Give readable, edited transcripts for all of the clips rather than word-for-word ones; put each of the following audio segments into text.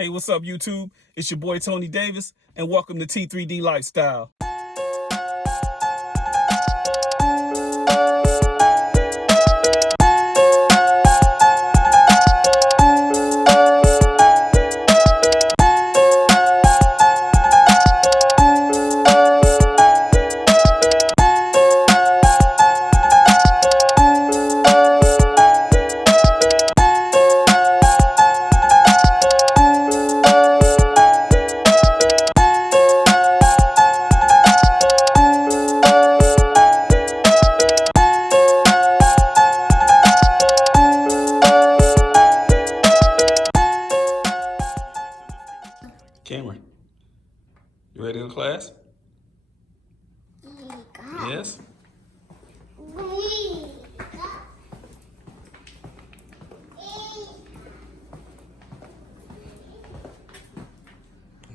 Hey, what's up, YouTube? It's your boy Tony Davis, and welcome to T3D Lifestyle. Cameron, you ready to go to class? Yes?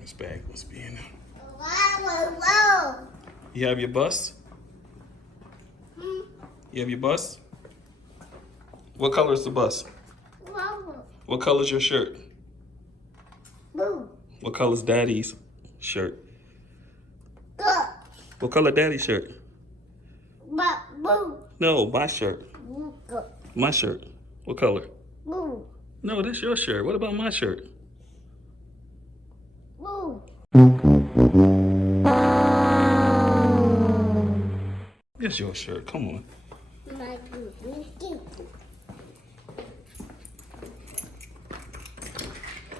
This bag must be in there. You have your bus? You have your bus? What color is the bus? What color is your shirt? Blue. What color is Daddy's shirt? Good. What color Daddy's shirt? Blue. No, my shirt. Good. My shirt. What color? Blue. No, that's your shirt. What about my shirt? Blue. That's your shirt. Come on. My blue.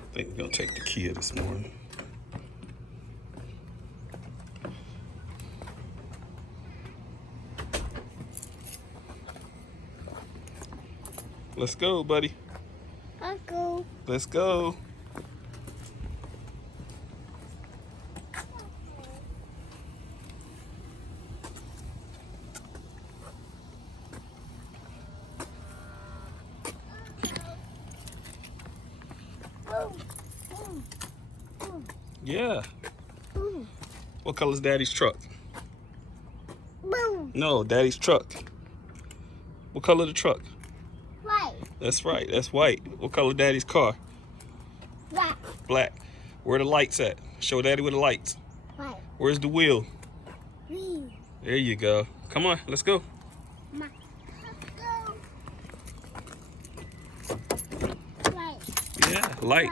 I think we're gonna take the Kia this morning. Let's go, buddy. I go. Let's go. Yeah. Blue. What color is Daddy's truck? Blue. No, Daddy's truck. What color the truck? White. That's right, that's white. What color Daddy's car? Black. Black. Where the lights at? Show Daddy where the lights. White. Where's the wheel? Green. There you go. Come on, let's go. Let's go. White. Yeah, light.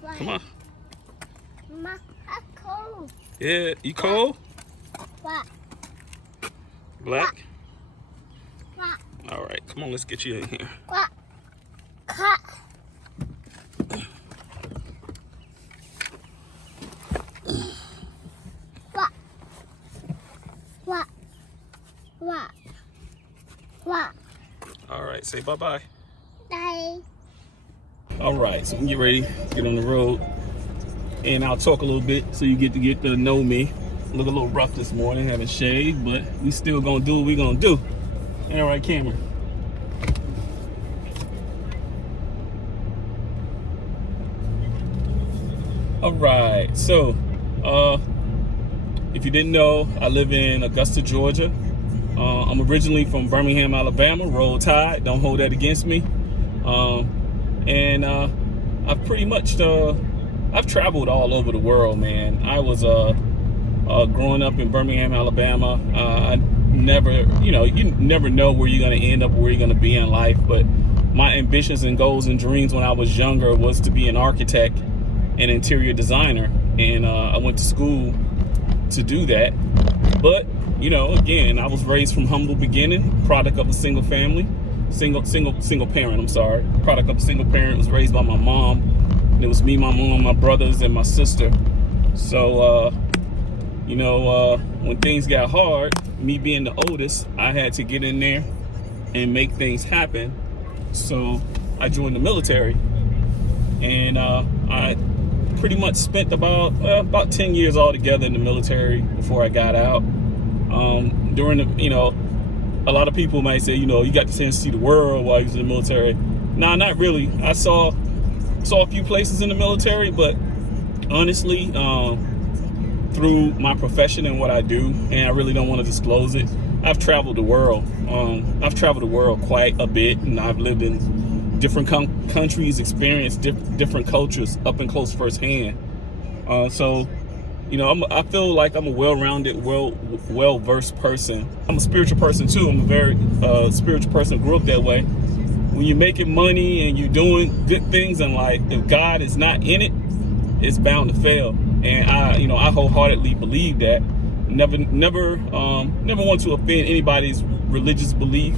White. Come on. I cold. Yeah, you cold? Black. Black? Black. All right, come on, let's get you in here. Black. Cut. Black. Black. Black. Black. All right, say bye-bye. Daddy. All right, so we can get ready, get on the road, and I'll talk a little bit so you get to know me. Look a little rough this morning, haven't shaved, but we still gonna do what we gonna do. All right, Cameron. All right, so if you didn't know, I live in Augusta, Georgia. I'm originally from Birmingham, Alabama. Roll Tide, don't hold that against me. I've pretty much I've traveled all over the world, man. I was growing up in Birmingham, Alabama. I never, you never know where you're gonna end up, where you're gonna be in life. But my ambitions and goals and dreams when I was younger was to be an architect and interior designer, and I went to school to do that. But again, I was raised from humble beginning, product of a single family. Single parent, I'm sorry. Product of a single parent, was raised by my mom. And it was me, my mom, my brothers, and my sister. So, when things got hard, me being the oldest, I had to get in there and make things happen. So I joined the military, and I pretty much spent about 10 years altogether in the military before I got out. During the, a lot of people might say, you got the chance to see the world while you was in the military. Nah, not really. I saw a few places in the military, but honestly, through my profession and what I do, and I really don't want to disclose it, I've traveled the world. I've traveled the world quite a bit, and I've lived in different countries, experience different cultures up and close firsthand. So, you know, I feel like I'm a well-rounded, well-versed person. I'm a spiritual person too. I'm a very spiritual person. Grew up that way. When you're making money and you're doing good things in life, if God is not in it, it's bound to fail. And I wholeheartedly believe that. Never want to offend anybody's religious belief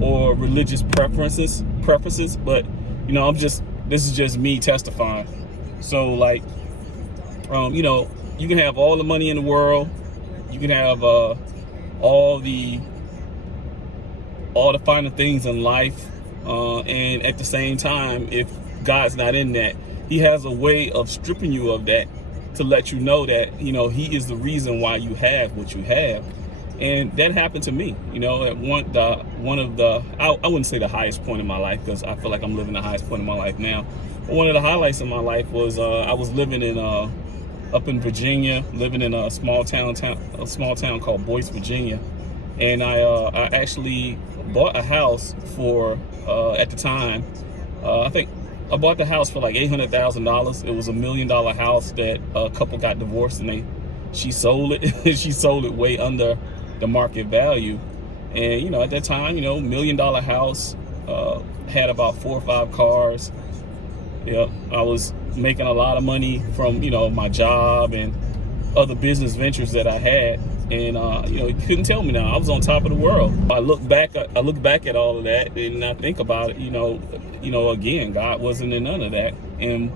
or religious preferences. But this is just me testifying. So like, you can have all the money in the world, you can have all the finer things in life, and at the same time, if God's not in that, He has a way of stripping you of that to let you know that He is the reason why you have what you have. And that happened to me, at one of the I wouldn't say the highest point in my life, because I feel like I'm living the highest point in my life now. But one of the highlights of my life was I was living in up in Virginia, living in a small town called Boyce, Virginia, and I actually bought a house for at the time, I think I bought the house for like $800,000. It was $1 million house that a couple got divorced, and she sold it. She sold it way under the market value. And at that time, $1 million house, had about 4 or 5 cars. Yeah, I was making a lot of money from my job and other business ventures that I had, and you couldn't tell me now. I was on top of the world. I look back at all of that, and I think about it. Again, God wasn't in none of that. And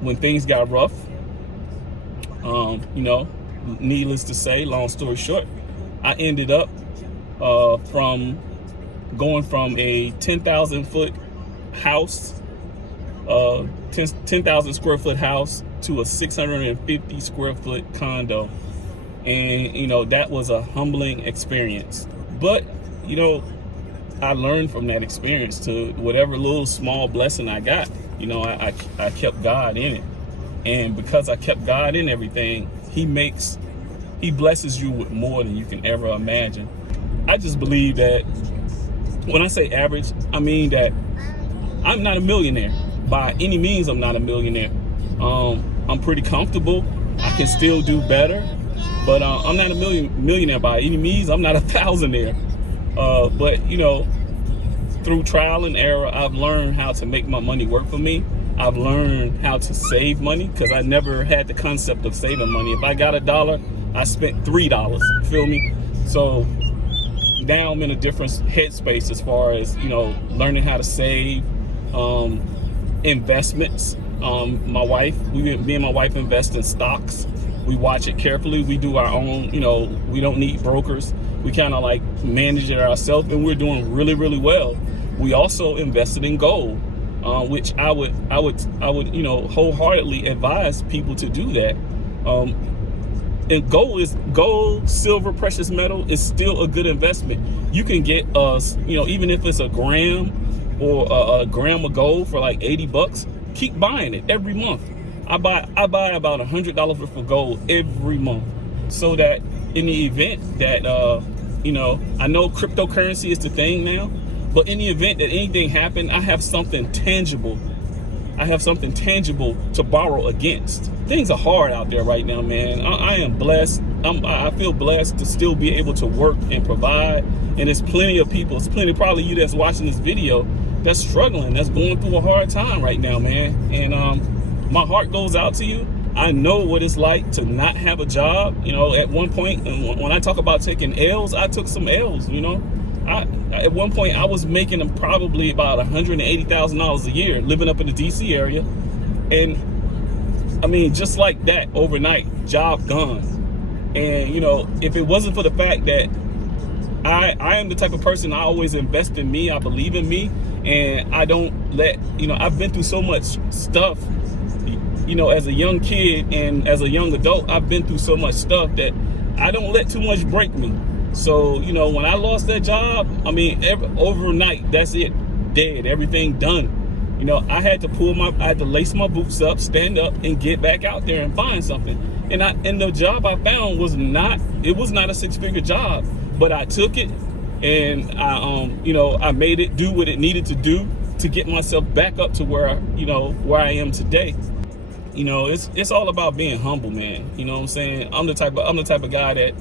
when things got rough, needless to say, long story short, I ended up from going from a 10,000 foot house, 10,000 square foot house, to a 650 square foot condo. And that was a humbling experience, but I learned from that experience. To whatever little small blessing I got, I kept God in it. And because I kept God in everything, He blesses you with more than you can ever imagine. I just believe that when I say average, I mean that I'm not a millionaire. By any means, I'm not a millionaire. I'm pretty comfortable. I can still do better, but I'm not a millionaire by any means. I'm not a thousandaire. But through trial and error, I've learned how to make my money work for me. I've learned how to save money, because I never had the concept of saving money. If I got $1, I spent $3. Feel me? So now I'm in a different headspace as far as learning how to save, investments. Me and my wife invest in stocks. We watch it carefully. We do our own. We don't need brokers. We kind of like manage it ourselves, and we're doing really, really well. We also invested in gold, which I would wholeheartedly advise people to do that. And gold, silver, precious metal is still a good investment. You can get even if it's a gram or a gram of gold for like $80, keep buying it every month. I buy about $100 worth of gold every month, so that in the event that I know cryptocurrency is the thing now, but in the event that anything happened, I have something tangible. To borrow against. Things are hard out there right now, man. I am blessed. I feel blessed to still be able to work and provide. And there's plenty of people, probably you that's watching this video, that's struggling, that's going through a hard time right now, man. And my heart goes out to you. I know what it's like to not have a job. At one point, and when I talk about taking L's, I took some L's. At one point, I was making probably about $180,000 a year, living up in the DC area. And I mean, just like that, overnight, job gone. And if it wasn't for the fact that I am the type of person, I always invest in me, I believe in me, and I don't let, I've been through so much stuff, as a young kid and as a young adult. I've been through so much stuff that I don't let too much break me. So, when I lost that job, I mean, overnight, that's it, dead, everything done. I had to lace my boots up, stand up, and get back out there and find something. And the job I found was not a 6-figure job, but I took it, and I made it do what it needed to do. to get myself back up to where I am today. It's all about being humble, man. You know what I'm saying? I'm the type of guy that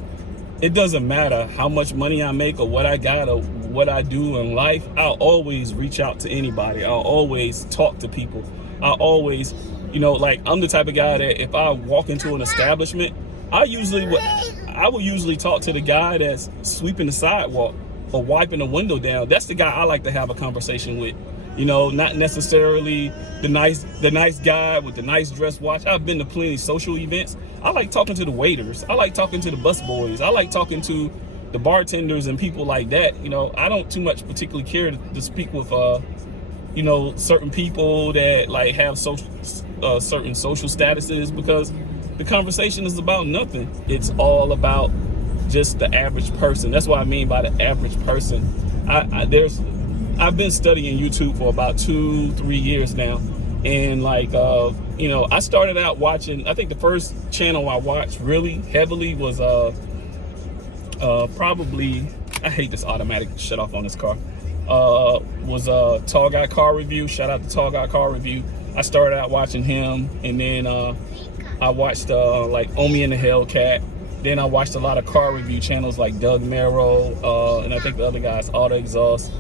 it doesn't matter how much money I make or what I got or what I do in life. I'll always reach out to anybody. I'll always talk to people. I'll always, like, I'm the type of guy that if I walk into an establishment, I will usually talk to the guy that's sweeping the sidewalk or wiping the window down. That's the guy I like to have a conversation with. Not necessarily the nice guy with the nice dress watch. I've been to plenty social events. I like talking to the waiters. I like talking to the bus boys. I like talking to the bartenders and people like that. I don't too much particularly care to speak with certain people that like have certain social statuses, because the conversation is about nothing. It's all about just the average person. That's what I mean by the average person. I've been studying YouTube for about 2-3 years now, and like I started out watching. I think the first channel I watched really heavily was probably, I hate this automatic shut off on this car. Was Tall Guy Car Review. Shout out to Tall Guy Car Review. I started out watching him, and then I watched like Omi and the Hellcat. Then I watched a lot of car review channels like Doug Merrill, and I think the other guy's Auto Exhaust.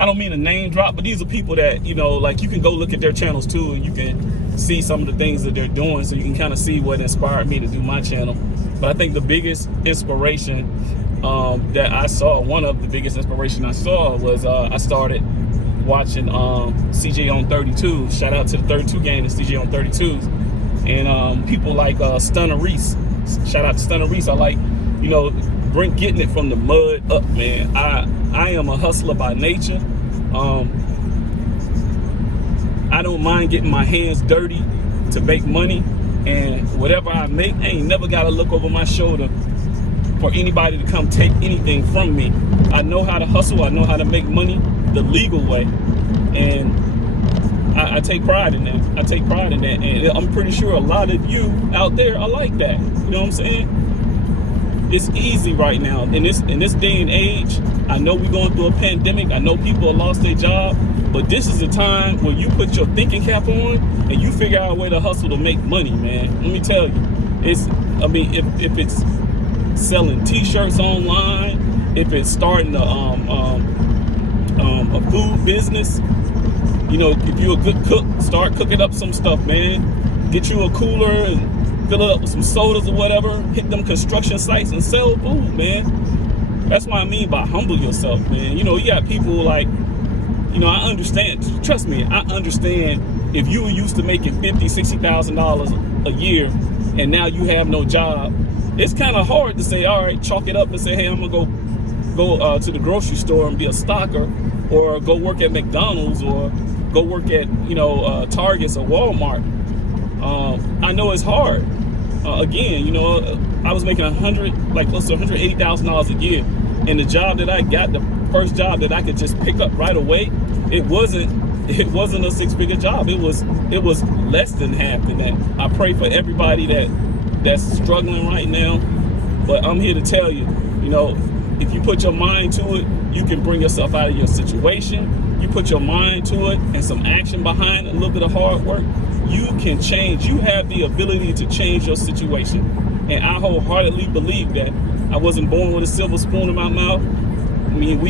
I don't mean to name drop, but these are people that, like, you can go look at their channels too, and you can see some of the things that they're doing, so you can kind of see what inspired me to do my channel. But I think the biggest inspiration that I saw, one of the biggest inspiration I saw was I started watching CJ on 32. Shout out to the 32 gang and CJ on 32s. And people like Stunner Reese. Shout out to Stunner Reese. I like, getting it from the mud up, man. I am a hustler by nature. I don't mind getting my hands dirty to make money, and whatever I make, I ain't never gotta look over my shoulder for anybody to come take anything from me. I know how to hustle. I know how to make money the legal way, and I take pride in that. I take pride in that, and I'm pretty sure a lot of you out there are like that. You know what I'm saying? It's easy right now in this day and age. I know we're going through a pandemic. I know people have lost their job, but this is a time where you put your thinking cap on and you figure out a way to hustle to make money, man. Let me tell you, if it's selling T-shirts online, if it's starting a food business, if you're a good cook, start cooking up some stuff, man. Get you a cooler and fill it up with some sodas or whatever. Hit them construction sites and sell food, man. That's what I mean by humble yourself, man. You got people like, I understand. Trust me, I understand if you were used to making $50,000, $60,000 a year and now you have no job. It's kind of hard to say, all right, chalk it up and say, hey, I'm gonna go to the grocery store and be a stocker, or go work at McDonald's, or go work at Targets or Walmart. I know it's hard. Again, I was making close to $180,000 a year, and the job that I got, the first job that I could just pick up right away, it wasn't a six-figure job. It was less than half of that. I pray for everybody that's struggling right now, but I'm here to tell you, if you put your mind to it, you can bring yourself out of your situation. You put your mind to it and some action behind it, a little bit of hard work, you can change. You have the ability to change your situation, and I wholeheartedly believe that. I wasn't born with a silver spoon in my mouth. We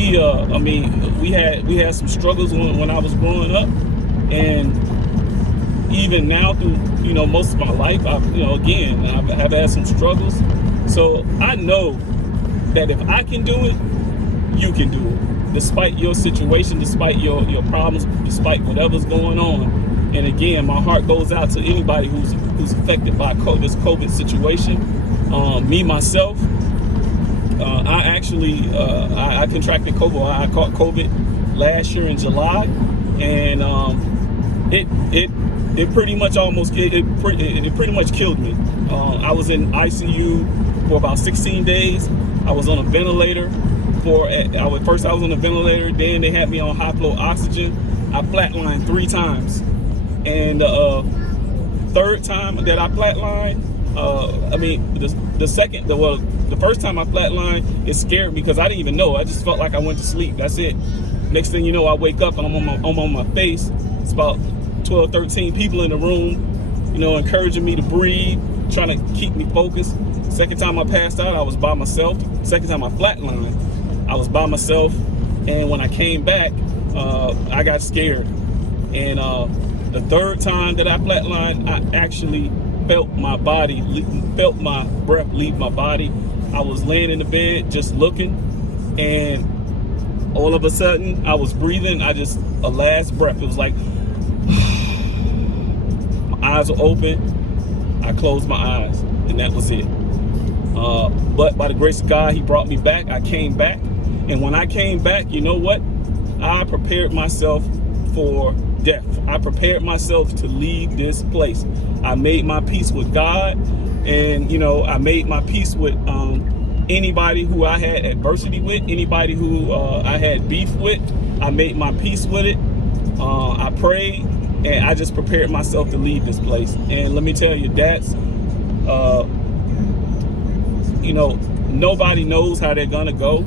had some struggles when I was growing up, and even now through most of my life, I've had some struggles. So I know that if I can do it, you can do it, despite your situation, despite your problems, despite whatever's going on. And again, my heart goes out to anybody who's affected by this COVID situation. Me myself, I contracted COVID. I caught COVID last year in July, and it pretty much killed me. I was in ICU for about 16 days. I was on a ventilator first I was on a ventilator, then they had me on high flow oxygen. I flatlined 3 times, and third time that I flatlined, the first time I flatlined, it scared me because I didn't even know. I just felt like I went to sleep. That's it. Next thing you know, I wake up and I'm on my face. It's about 12, 13 people in the room, you know, encouraging me to breathe, trying to keep me focused. Second time I passed out, I was by myself. Second time I flatlined, I was by myself. And when I came back, I got scared. And the third time that I flatlined, I actually felt my breath leave my body. I was laying in the bed just looking, and all of a sudden I was breathing. A last breath. It was like my eyes were open. I closed my eyes, and that was it. But by the grace of God, He brought me back. I came back, and when I came back, you know what? I prepared myself for death. I prepared myself to leave this place. I made my peace with God, and you know, I made my peace with anybody who I had adversity with, anybody who I had beef with. I made my peace with it. I prayed, and I just prepared myself to leave this place. And let me tell you, that's you know, nobody knows how they're gonna go,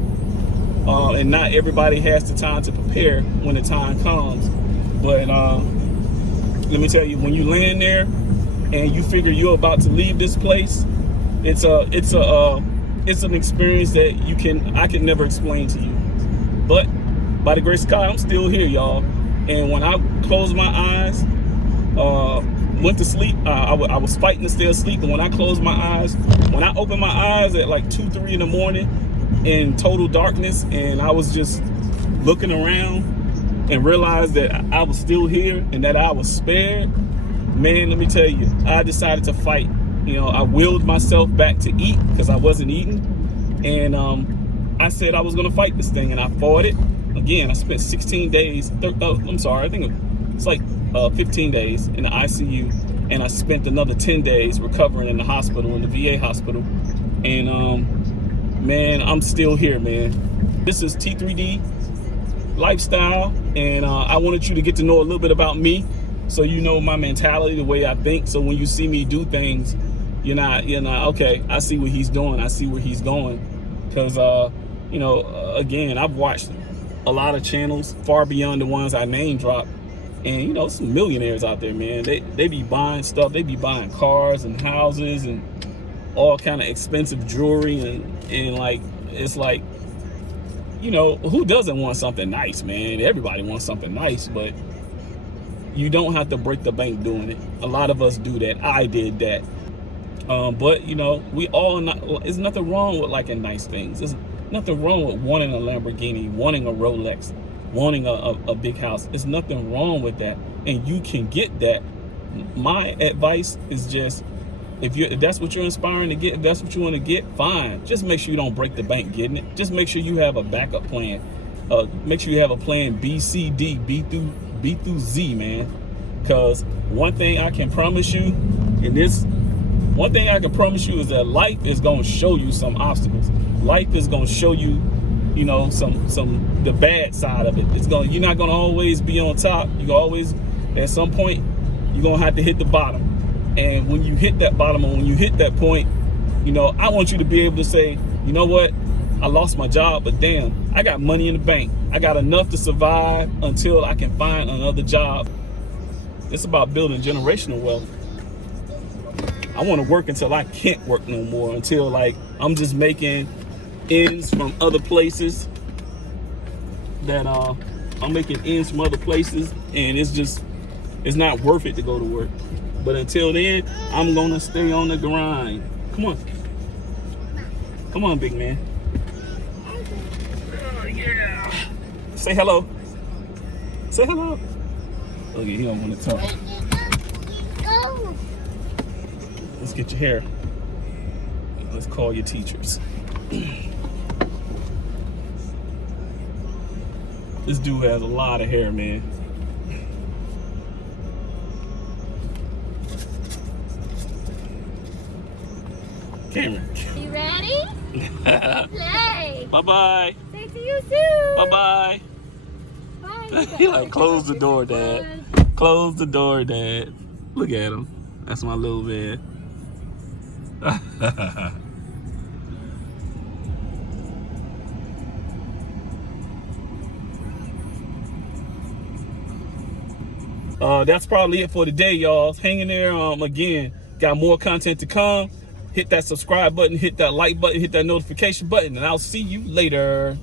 and not everybody has the time to prepare when the time comes. But let me tell you, when you land there and you figure you're about to leave this place, it's an experience that I can never explain to you. But by the grace of God, I'm still here, y'all. And when I closed my eyes, went to sleep, I was fighting to stay asleep. And when I closed my eyes, when I opened my eyes at like 2, 3 in the morning in total darkness, and I was just looking around and realized that I was still here and that I was spared, man, let me tell you, I decided to fight. You know, I willed myself back to eat because I wasn't eating. And I said I was going to fight this thing, and I fought it. Again, I spent 16 days. I think it's like 15 days in the ICU. And I spent another 10 days recovering in the hospital, in the VA hospital. And man, I'm still here, man. This is T3D Lifestyle. And I wanted you to get to know a little bit about me, so you know my mentality, the way I think. So when you see me do things, you're not okay, I see what he's doing, I see where he's going. Because you know, again, I've watched a lot of channels far beyond the ones I name drop, and you know, some millionaires out there, man. They be buying stuff, they be buying cars and houses and all kind of expensive jewelry, and like, it's like, you know, who doesn't want something nice, man? Everybody wants something nice, but you don't have to break the bank doing it. A lot of us do that. I did that. But you know, there's nothing wrong with liking nice things. There's nothing wrong with wanting a Lamborghini, wanting a Rolex, wanting a big house. There's nothing wrong with that, and you can get that. My advice is just, if that's what you're inspiring to get, if that's what you want to get, fine. Just make sure you don't break the bank getting it. Just make sure you have a backup plan. Make sure you have a plan B, C, D, B through Z, man. Because one thing I can promise you, is that life is going to show you some obstacles. Life is going to show you, you know, the bad side of it. You're not going to always be on top. You always, at some point, you're going to have to hit the bottom. And when you hit that bottom, or when you hit that point, you know, I want you to be able to say, you know what? I lost my job, but damn, I got money in the bank. I got enough to survive until I can find another job. It's about building generational wealth. I want to work until I can't work no more, until like I'm just making ends from other places and it's not worth it to go to work. But until then, I'm gonna stay on the grind. Come on, big man. Yeah. Say hello. Say hello. Okay, he don't want to talk. Let's get your hair. Let's call your teachers. This dude has a lot of hair, man. Cameron. You ready? Play. Bye-bye. Say see you soon. Bye-bye. Bye. He like, close the door, Dad. Close the door, Dad. Look at him. That's my little man. That's probably it for today, y'all. Hang in there. Again, got more content to come. Hit that subscribe button, hit that like button, hit that notification button, and I'll see you later.